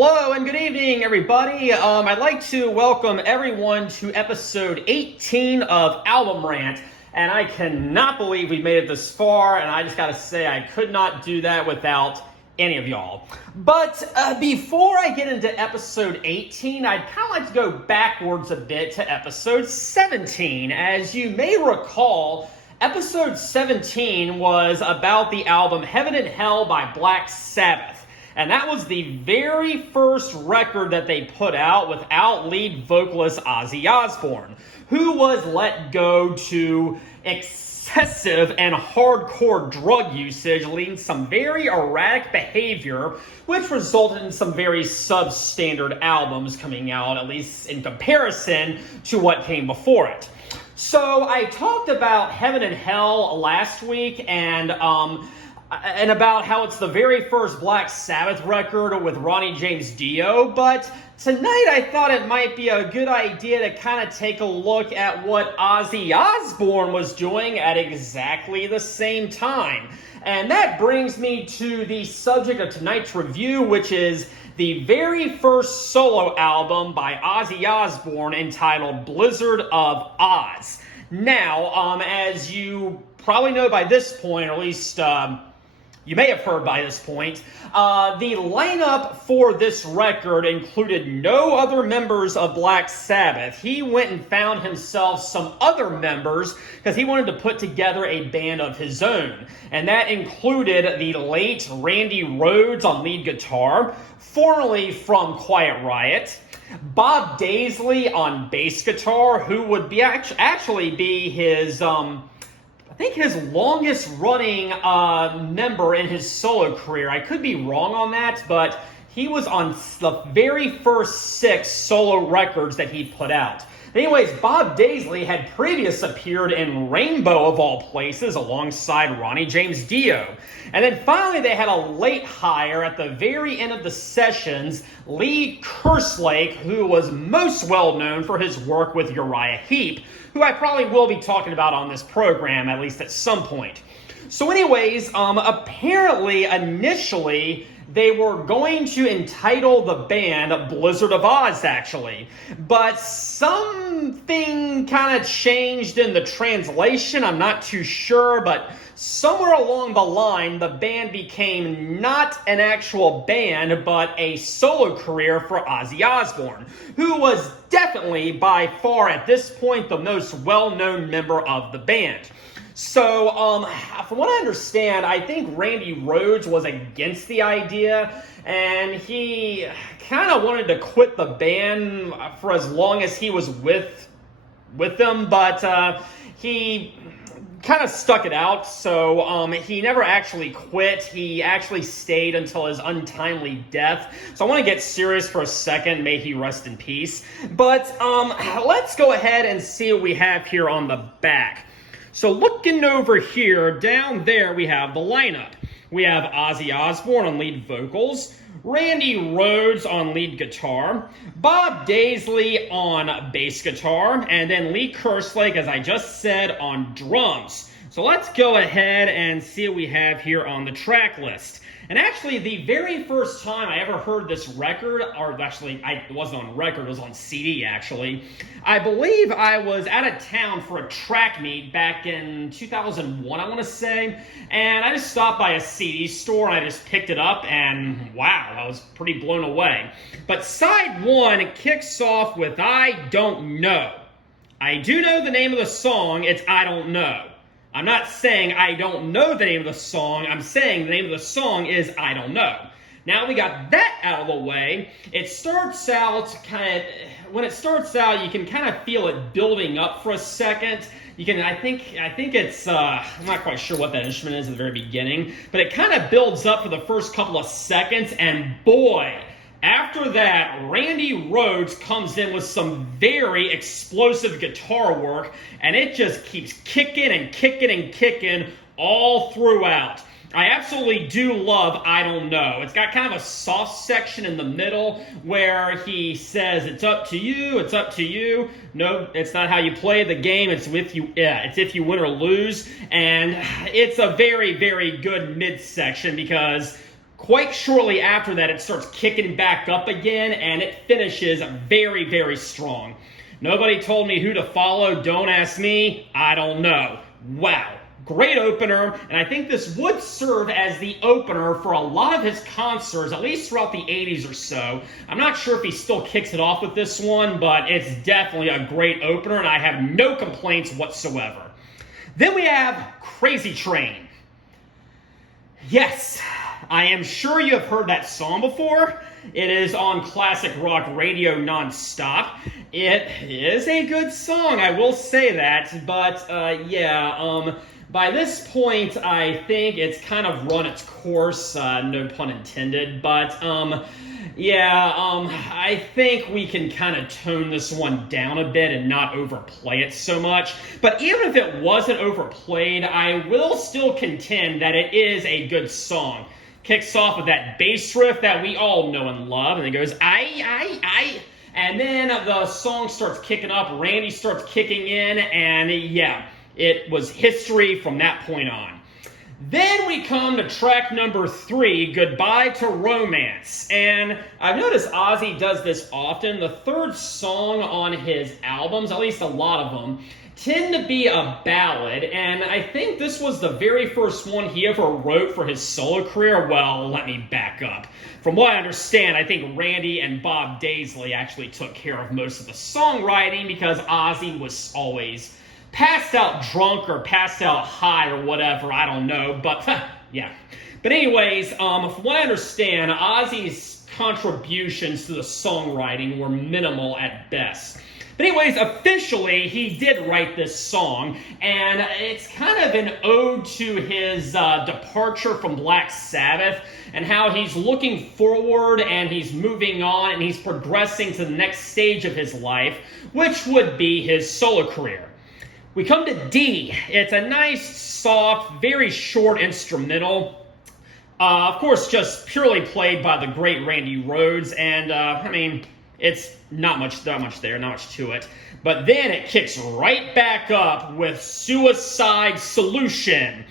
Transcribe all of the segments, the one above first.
Hello and good evening, everybody. I'd like to welcome everyone to episode 18 of Album Rant. And I cannot believe we've made it this far, and I just gotta say I could not do that without any of y'all. But before I get into episode 18, I'd kind of like to go backwards a bit to episode 17. As you may recall, episode 17 was about the album Heaven and Hell by Black Sabbath. And that was the very first record that they put out without lead vocalist Ozzy Osbourne, who was let go to excessive and hardcore drug usage, leading to some very erratic behavior, which resulted in some very substandard albums coming out, at least in comparison to what came before it. So I talked about Heaven and Hell last week, and about how it's the very first Black Sabbath record with Ronnie James Dio, but tonight I thought it might be a good idea to kind of take a look at what Ozzy Osbourne was doing at exactly the same time. And that brings me to the subject of tonight's review, which is the very first solo album by Ozzy Osbourne entitled Blizzard of Ozz. Now, as you probably know by this point, or at least you may have heard by this point, the lineup for this record included no other members of Black Sabbath. He went and found himself some other members because he wanted to put together a band of his own. And that included the late Randy Rhoads on lead guitar, formerly from Quiet Riot, Bob Daisley on bass guitar, who would be actually be his I think his longest running member in his solo career. I could be wrong on that, but he was on the very first 6 solo records that he put out. Anyways, Bob Daisley had previously appeared in Rainbow, of all places, alongside Ronnie James Dio. And then finally they had a late hire at the very end of the sessions, Lee Kerslake, who was most well known for his work with Uriah Heep, who I probably will be talking about on this program, at least at some point. So anyways, apparently, initially, they were going to entitle the band Blizzard of Ozz, actually. But something kind of changed in the translation. I'm not too sure, but somewhere along the line, the band became not an actual band, but a solo career for Ozzy Osbourne, who was definitely, by far at this point, the most well-known member of the band. So, from what I understand, I think Randy Rhoads was against the idea, and he kind of wanted to quit the band for as long as he was with them, but he kind of stuck it out, so he never actually quit. He actually stayed until his untimely death. So I want to get serious for a second. May he rest in peace. But let's go ahead and see what we have here on the back. So looking over here, down there we have the lineup. We have Ozzy Osbourne on lead vocals, Randy Rhoads on lead guitar, Bob Daisley on bass guitar, and then Lee Kerslake, as I just said, on drums. So let's go ahead and see what we have here on the track list. And actually, the very first time I ever heard this record, or actually, it wasn't on record, it was on CD, actually. I believe I was out of town for a track meet back in 2001, I want to say. And I just stopped by a CD store, and I just picked it up, and wow, I was pretty blown away. But side 1 kicks off with I Don't Know. I do know the name of the song, it's I Don't Know. I'm not saying I don't know the name of the song. I'm saying the name of the song is I Don't Know. Now we got that out of the way. It starts out when it starts out, you can kind of feel it building up for a second. You can, I think it's, I'm not quite sure what that instrument is at the very beginning, but it kind of builds up for the first couple of seconds, and boy, after that, Randy Rhoads comes in with some very explosive guitar work, and it just keeps kicking and kicking and kicking all throughout. I absolutely do love I Don't Know. It's got kind of a soft section in the middle where he says, it's up to you, it's up to you. No, it's not how you play the game, it's if you win or lose. And it's a very, very good midsection because quite shortly after that, it starts kicking back up again, and it finishes very, very strong. Nobody told me who to follow. Don't ask me. I don't know. Wow. Great opener, and I think this would serve as the opener for a lot of his concerts, at least throughout the 80s or so. I'm not sure if he still kicks it off with this one, but it's definitely a great opener, and I have no complaints whatsoever. Then we have Crazy Train. Yes, I am sure you have heard that song before. It is on classic rock radio nonstop. It is a good song, I will say that, but by this point, I think it's kind of run its course, no pun intended, but I think we can kind of tone this one down a bit and not overplay it so much. But even if it wasn't overplayed, I will still contend that it is a good song. Kicks off with that bass riff that we all know and love, and it goes, I. And then the song starts kicking up, Randy starts kicking in, and it was history from that point on. Then we come to track number 3, Goodbye to Romance. And I've noticed Ozzy does this often. The third song on his albums, at least a lot of them, tend to be a ballad. And I think this was the very first one he ever wrote for his solo career. Well, let me back up. From what I understand, I think Randy and Bob Daisley actually took care of most of the songwriting because Ozzy was always passed out drunk or passed out high or whatever, I don't know, but yeah. But anyways, from what I understand, Ozzy's contributions to the songwriting were minimal at best. But anyways, officially, he did write this song, and it's kind of an ode to his departure from Black Sabbath and how he's looking forward and he's moving on and he's progressing to the next stage of his life, which would be his solo career. We come to D. It's a nice, soft, very short instrumental. Of course, just purely played by the great Randy Rhoads, and it's not much there, not much to it. But then it kicks right back up with Suicide Solution.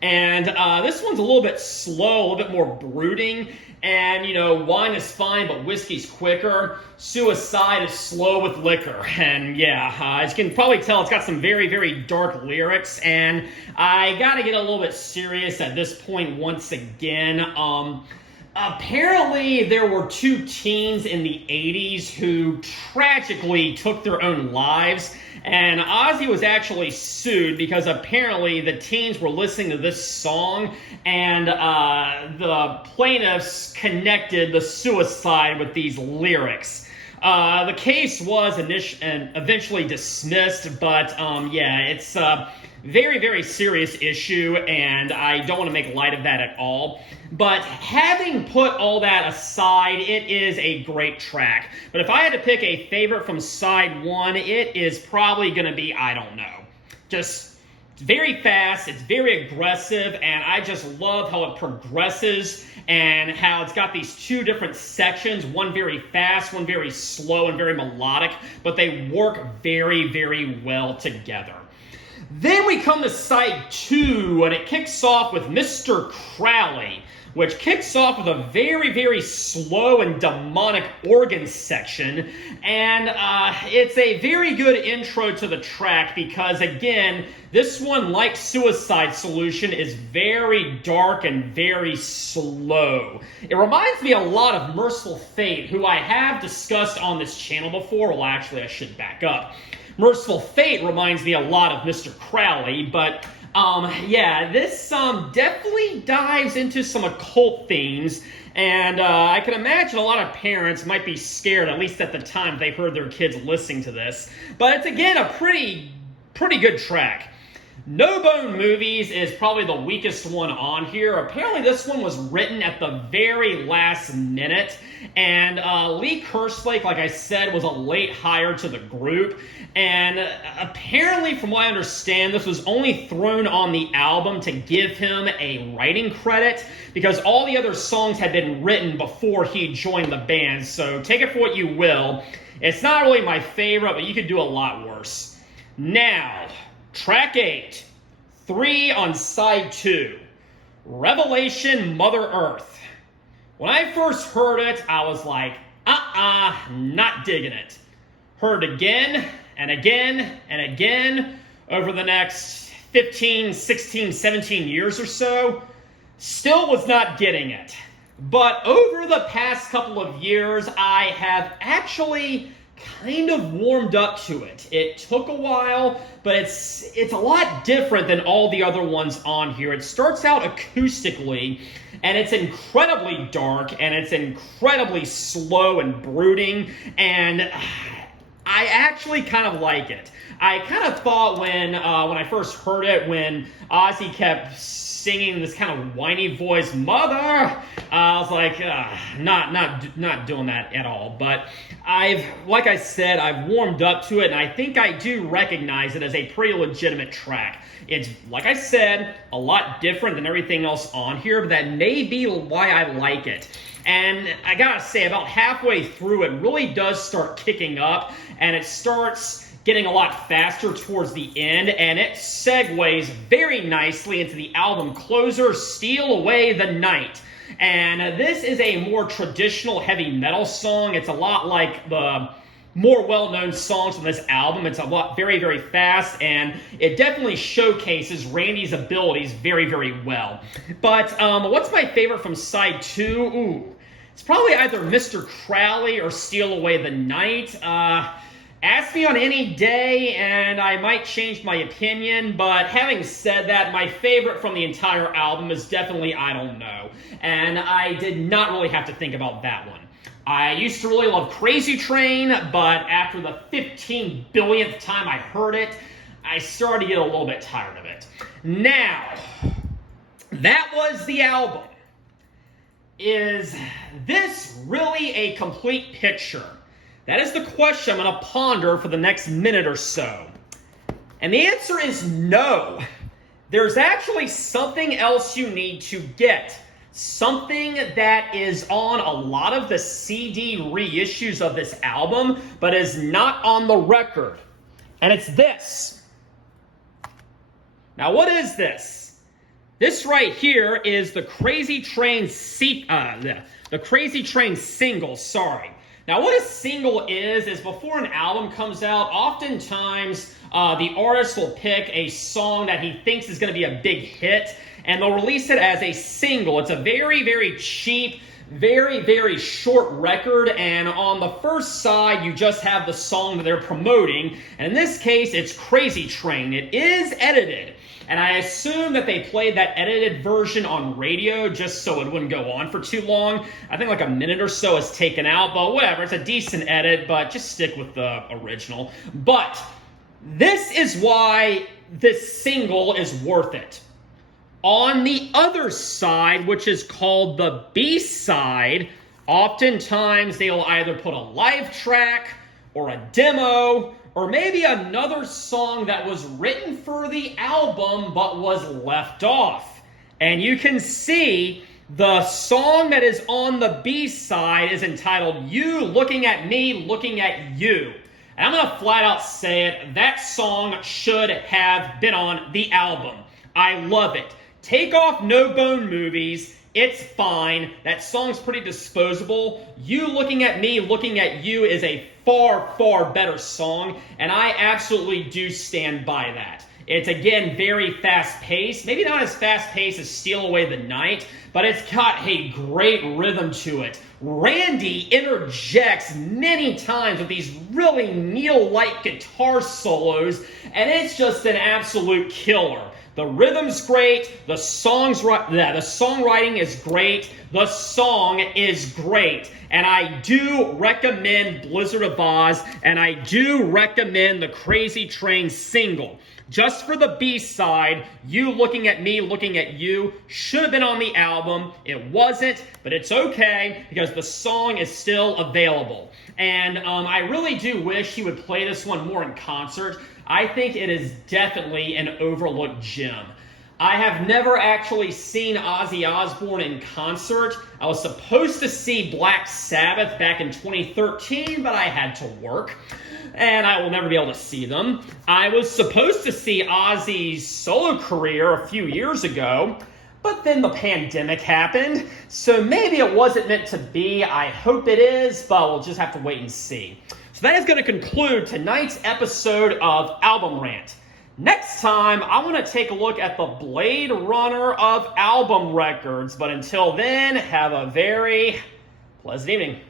And this one's a little bit slow, a little bit more brooding. And, wine is fine, but whiskey's quicker. Suicide is slow with liquor. And as you can probably tell, it's got some very, very dark lyrics. And I gotta get a little bit serious at this point once again. Apparently, there were 2 teens in the 80s who tragically took their own lives. And Ozzy was actually sued because apparently the teens were listening to this song and the plaintiffs connected the suicide with these lyrics. The case was eventually dismissed, but it's a very, very serious issue, and I don't want to make light of that at all. But having put all that aside, it is a great track. But if I had to pick a favorite from side 1, it is probably going to be I Don't Know. Just very fast, it's very aggressive, and I just love how it progresses and how it's got these 2 different sections, one very fast, one very slow and very melodic, but they work very, very well together. Then we come to side 2, and it kicks off with Mr. Crowley, which kicks off with a very, very slow and demonic organ section. And it's a very good intro to the track because, again, this one, like Suicide Solution, is very dark and very slow. It reminds me a lot of Merciful Fate, who I have discussed on this channel before. Well, actually, I should back up. Merciful Fate reminds me a lot of Mr. Crowley, but this definitely dives into some occult themes, and I can imagine a lot of parents might be scared, at least at the time they heard their kids listening to this. But it's, again, a pretty good track. No Bone Movies is probably the weakest one on here. Apparently this one was written at the very last minute, and Lee Kerslake, like I said, was a late hire to the group, and apparently, from what I understand, this was only thrown on the album to give him a writing credit, because all the other songs had been written before he joined the band, so take it for what you will. It's not really my favorite, but you could do a lot worse. Now, track 8, 3 on side 2, Revelation Mother Earth. When I first heard it, I was like, not digging it. Heard it again and again and again over the next 15, 16, 17 years or so. Still was not getting it. But over the past couple of years, I have actually kind of warmed up to it. It took a while, but it's a lot different than all the other ones on here. It starts out acoustically, and it's incredibly dark, and it's incredibly slow and brooding, and I actually kind of like it. I kind of thought when I first heard it, when Ozzy kept singing this kind of whiny voice, "Mother," I was like, not doing that at all. But like I said, I've warmed up to it, and I think I do recognize it as a pretty legitimate track. It's, like I said, a lot different than everything else on here, but that may be why I like it. And I gotta say, about halfway through, it really does start kicking up, and it starts getting a lot faster towards the end, and it segues very nicely into the album closer, "Steal Away the Night." And this is a more traditional heavy metal song. It's a lot like the more well-known songs on this album. It's a lot very, very fast, and it definitely showcases Randy's abilities very, very well. But what's my favorite from side 2? Ooh, it's probably either Mr. Crowley or "Steal Away the Night." Ask me on any day, and I might change my opinion, but having said that, my favorite from the entire album is definitely "I Don't Know," and I did not really have to think about that one. I used to really love "Crazy Train," but after the 15 billionth time I heard it, I started to get a little bit tired of it. Now, that was the album. Is this really a complete picture? That is the question I'm going to ponder for the next minute or so. And the answer is no. There's actually something else you need to get. Something that is on a lot of the CD reissues of this album, but is not on the record. And it's this. Now, what is this? This right here is the Crazy Train the Crazy Train single, sorry. Now, what a single is before an album comes out, oftentimes the artist will pick a song that he thinks is going to be a big hit, and they'll release it as a single. It's a very, very cheap, very, very short record, and on the first side, you just have the song that they're promoting, and in this case, it's Crazy Train. It is edited. And I assume that they played that edited version on radio just so it wouldn't go on for too long. I think like a minute or so is taken out, but whatever. It's a decent edit, but just stick with the original. But this is why this single is worth it. On the other side, which is called the B-side, oftentimes they'll either put a live track or a demo, or maybe another song that was written for the album but was left off. And you can see the song that is on the B-side is entitled "You Looking at Me, Looking at You." And I'm going to flat out say it, that song should have been on the album. I love it. Take off No Bone Movies. It's fine. That song's pretty disposable. "You Looking at Me, Looking at You" is a far, far better song, and I absolutely do stand by that. It's, again, very fast-paced. Maybe not as fast-paced as "Steal Away the Night," but it's got a great rhythm to it. Randy interjects many times with these really needle-like guitar solos, and it's just an absolute killer. The rhythm's great, the songwriting is great, the song is great. And I do recommend Blizzard of Oz, and I do recommend the Crazy Train single. Just for the B-side, "You Looking at Me, Looking at You" should have been on the album. It wasn't, but it's okay because the song is still available. And I really do wish he would play this one more in concert. I think it is definitely an overlooked gem. I have never actually seen Ozzy Osbourne in concert. I was supposed to see Black Sabbath back in 2013, but I had to work, and I will never be able to see them. I was supposed to see Ozzy's solo career a few years ago. but then the pandemic happened, so maybe it wasn't meant to be. I hope it is, but we'll just have to wait and see. So that is going to conclude tonight's episode of Album Rant. Next time, I want to take a look at the Blade Runner of album records, but until then, have a very pleasant evening.